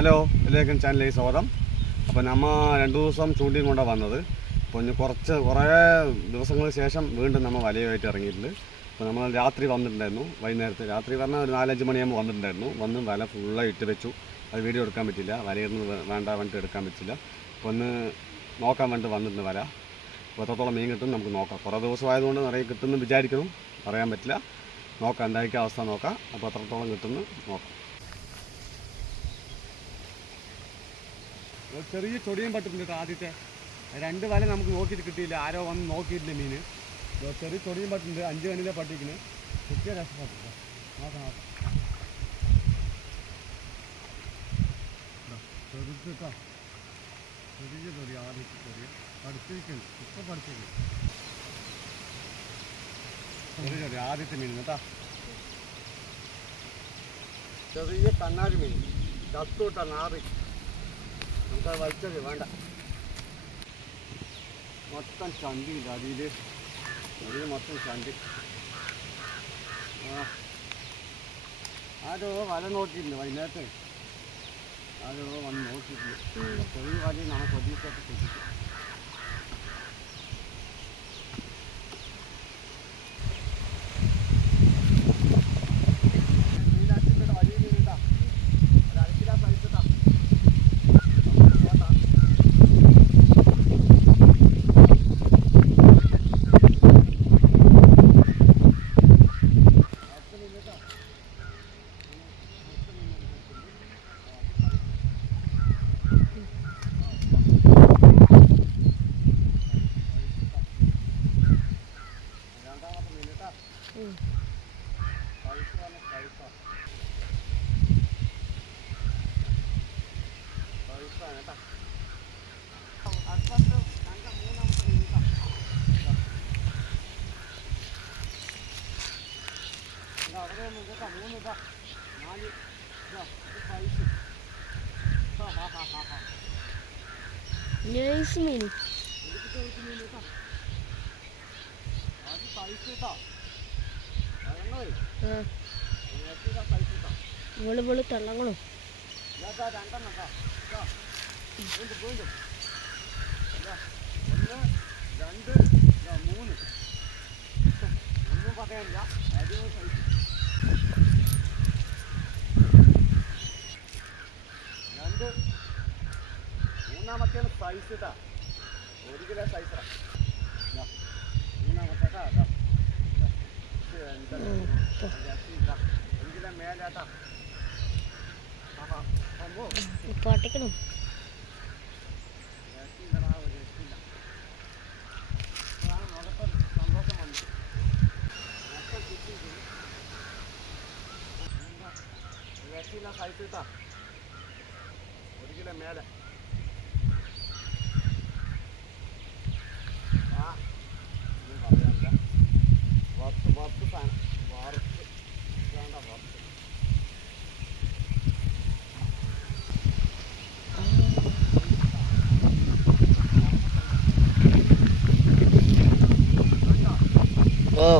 Hello, എല്ലാവർക്കും ചാനലിലേക്ക് സ്വാഗതം. അപ്പോൾ നമ്മൾ 2 ദിവസം ചൂണ്ടിയും കൊണ്ടാണ് വന്നത്. അപ്പോൾ ഇനി കുറേ ദിവസങ്ങൾക്ക് ശേഷം വീണ്ടും നമ്മൾ വലയുമായിട്ട് ഇറങ്ങിയിട്ടുണ്ട്. അപ്പോൾ നമ്മൾ രാത്രി വന്നിട്ടുണ്ടായിരുന്നു. വൈകുന്നേരത്തെ രാത്രി പറഞ്ഞാൽ ഒരു 4-5 മണിയാകുമ്പോൾ വന്നിട്ടുണ്ടായിരുന്നു. വന്ന് വല ഫുള്ളായി ഇട്ട് വെച്ചു. അത് വീഡിയോ എടുക്കാൻ പറ്റില്ല, വലയിരുന്ന് വേണ്ട വേണ്ടിയിട്ട് എടുക്കാൻ പറ്റില്ല. അപ്പോൾ ഒന്ന് നോക്കാൻ വേണ്ടി വന്നിട്ടുണ്ട് വല. അപ്പോൾ എത്രത്തോളം മീൻ കിട്ടും നമുക്ക് നോക്കാം. കുറേ ദിവസമായതുകൊണ്ട് നിറയെ കിട്ടുമെന്ന് വിചാരിക്കണം, പറയാൻ പറ്റില്ല. നോക്കാം, എന്തായിരിക്കും അവസ്ഥ നോക്കാം. അപ്പോൾ എത്രത്തോളം കിട്ടുമെന്ന് നോക്കാം. ചെറിയ ചൊടിയും പറ്റുന്നുണ്ട്. ആദ്യത്തെ 2 വല നമുക്ക് നോക്കിയിട്ട് കിട്ടിയില്ല, ആരോ വന്ന് നോക്കിയിട്ടില്ല മീൻ. ചെറിയ ചൊടിയും പറ്റുന്നുണ്ട്. 5 കണ്ണിലെ പട്ടിക്കുന്നു. കിട്ടിയ രക്ഷപ്പെട്ടു. നോക്കാം ചെറുതാ, ചെറിയ ചൊടി, ആദ്യത്തെ ചൊടി പഠിച്ചിരിക്കുന്നു. ഇപ്പം പഠിച്ചിരിക്കുന്നു ചെറിയ ചൊടി, ആദ്യത്തെ മീൻ കേട്ടാ. ചെറിയ കണ്ണാടി മീൻ ചത്തുവിട്ടാ നാറി. നമുക്കത് വലിച്ചത് വേണ്ട. മൊത്തം ചണ്ടിയില്ല അടിയിൽ മൊത്തം ചണ്ടി. ആരോ വല നോക്കിയിട്ടുണ്ട് വൈകുന്നേരത്തെ, ആരോ വന്ന് നോക്കിയിട്ടുണ്ട്. ചെറിയ വലയിൽ നമ്മൾ പ്രതീക്ഷയൊക്കെ ശ്രദ്ധിക്കും. വെളു തള്ളങ്ങളും ഒന്നും പറയാനില്ല. മൂന്നാമത്തെ സൈസ് ഇട്ടാ, 1 കിലോ സൈസാ. മൂന്നാമത്തെ 1 കിലോ മേലാട്ടാ. പാട്ടിക്കണം. സന്തോഷം വന്നു. സൈസ് ഇട്ടാ 1 കിലോ മേലെ. പറയാനില്ല. വറുത്ത് സാധനം വറുത്ത് വേണ്ട വറുത്ത്. ഓ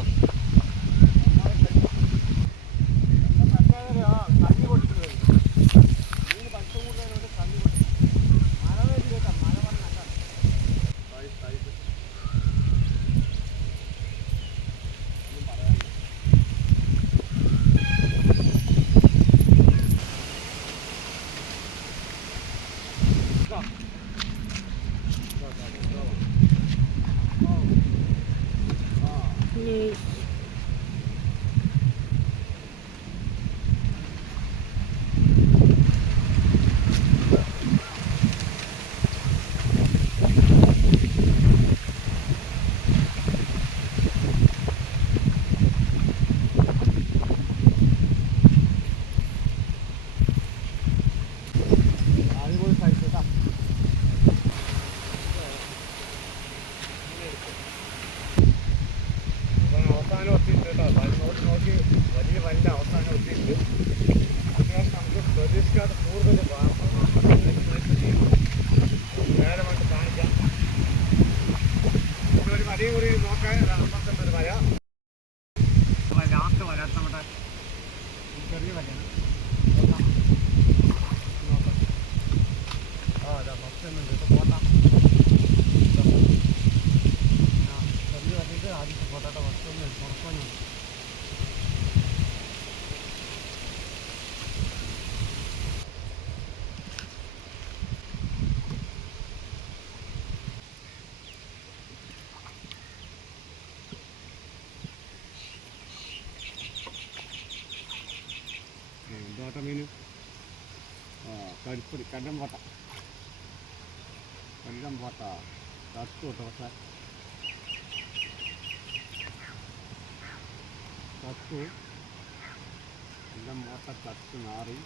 കരിപ്പൊടി കല്ലം പോട്ട തത്തു കേട്ടോ പക്ഷേ തത്തു കല്ലം പോട്ട തത്ത് നാറി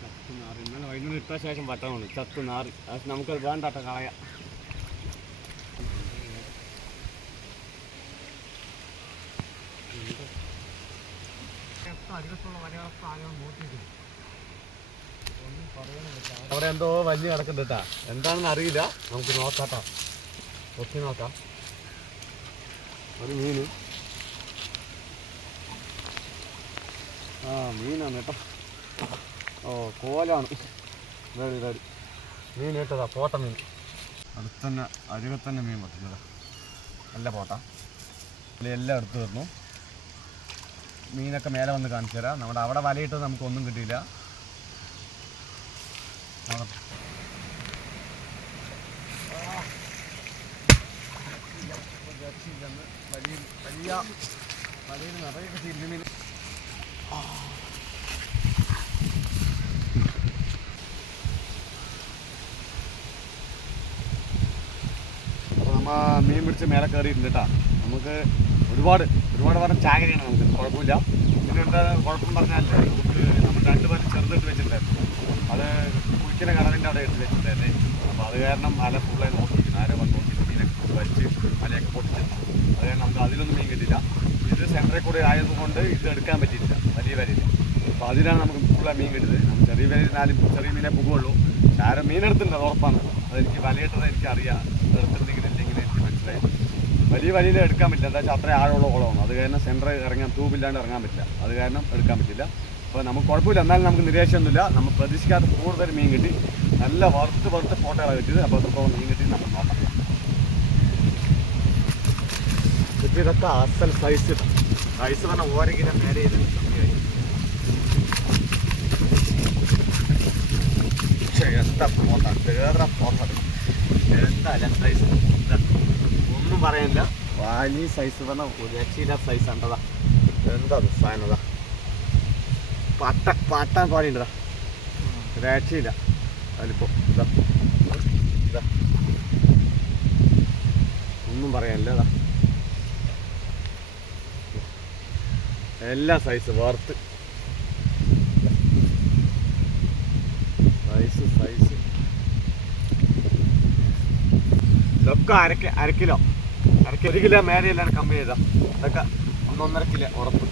ചത്ത് നാറി ഇന്നലെ വൈകുന്നേരം ഇട്ട ശേഷം പറ്റണുണ്ട് ചത്ത് നാറി അത് നമുക്കത് വേണ്ടാട്ട കളയാം അവിടെ എന്തോ വലിയ കിടക്കുന്നുണ്ട് കേട്ടാ എന്താണെന്ന് അറിയില്ല നമുക്ക് നോക്കാട്ടോ ഒത്തി നോക്കാം ഒരു മീന് ആ മീനാണ് കേട്ടോ ഓ കോലാണ് ഇതാടി മീൻ കേട്ടതാ പോട്ട മീൻ അടുത്തന്നെ അരികത്തന്നെ മീൻ പറ്റുന്നതാ നല്ല പോട്ട എല്ലാം എടുത്തു തരുന്നു മീനൊക്കെ മേലെ വന്ന് കാണിച്ചു തരാം നമ്മുടെ അവിടെ വലയിട്ട് നമുക്കൊന്നും കിട്ടിയില്ല വലിയ വലിയ വലയിൽ നിറയെ തിരിഞ്ഞു അപ്പോൾ നമ്മൾ മീൻ പിടിച്ച് മേലെ കയറിയിട്ടുണ്ട് കേട്ടോ നമുക്ക് ഒരുപാട് പറഞ്ഞ ചാകരയാണ് നമുക്ക് കുഴപ്പമില്ല പിന്നെ എന്താ കുഴപ്പം പറഞ്ഞാലേ നമുക്ക് നമ്മൾ 2 വല ചെറുതിട്ട് വെച്ചിട്ടുണ്ടായിരുന്നു അത് കുഴിക്കുന്ന കടലിൻ്റെ അവിടെ ഇട്ട് വെച്ചിട്ടുണ്ടായിരുന്നേ അപ്പോൾ അത് കാരണം വല ഫുള്ളായി നോക്കിയിരിക്കുന്നു ആരെ വന്ന് നോക്കിയിട്ട് മീനൊക്കെ വലിച്ച് വലയൊക്കെ പൊട്ടിച്ചിരുന്നു അത് കാരണം നമുക്ക് അതിലൊന്നും മീൻ കിട്ടില്ല ഇത് സെൻറ്ററിൽ കൂടെ ആയതുകൊണ്ട് ഇത് എടുക്കാൻ പറ്റിയില്ല വലിയ വലയിൽ അപ്പോൾ അതിലാണ് നമുക്ക് ഫുള്ളായി മീൻ കിട്ടിയത് നമ്മൾ ചെറിയ വലയിൽ 4 ചെറിയ മീനെ പോകുള്ളൂ ആരും മീനെടുത്തിട്ടുണ്ട് അത് ഉറപ്പാണ് അതെനിക്ക് വലയിട്ടത് എനിക്കറിയാം എടുത്തിട്ടുണ്ടെങ്കിൽ ഇല്ലെങ്കിൽ എനിക്ക് മനസ്സിലായി വലിയ വലയിൽ എടുക്കാൻ പറ്റില്ല എന്താ വെച്ചാൽ അത്രയും ആഴമുള്ള കുളമാണ് അത് കാരണം സെൻറ്ററിൽ ഇറങ്ങാൻ ട്യൂബില്ലാണ്ട് ഇറങ്ങാൻ പറ്റില്ല അത് കാരണം എടുക്കാൻ പറ്റില്ല അപ്പോൾ നമുക്ക് കുഴപ്പമില്ല എന്നാലും നമുക്ക് നിരാശയൊന്നുമില്ല നമ്മൾ പ്രതീക്ഷിക്കാത്ത കൂടുതൽ മീൻ കിട്ടി നല്ല വറുത്ത് ഫോട്ടോകളാണ് കിട്ടിയത് അപ്പോൾ എത്രത്തോളം മീൻ കിട്ടി നമുക്ക് നോക്കാം ഇതൊക്കെ അസൽ സൈസ് പറഞ്ഞാൽ ഓരെങ്കിലും നേരെ ചെയ്ത് എന്താ ഫോട്ടോ വേറെ ഫോട്ടോ എന്താ സൈസ് ഒന്നും പറയാനില്ല വലിയ സൈസ് പറഞ്ഞാൽ രക്ഷയില്ല സൈസ് ഉണ്ടതാ എന്താ സാധനതാ പട്ടാൻ പാടിണ്ടതാ രക്ഷയില്ല അതിലിപ്പോൾ ഇതാ ഇതാ ഒന്നും പറയാനില്ല ഇതാ എല്ലാ സൈസ് വറുത്ത് സൈസ് ഇതൊക്കെ അര കിലോ 1 കിലോ മേലെയല്ലാണ് കമ്മി ചെയ്താൽ ഇതൊക്കെ 1.5 കിലോ ഉറപ്പ്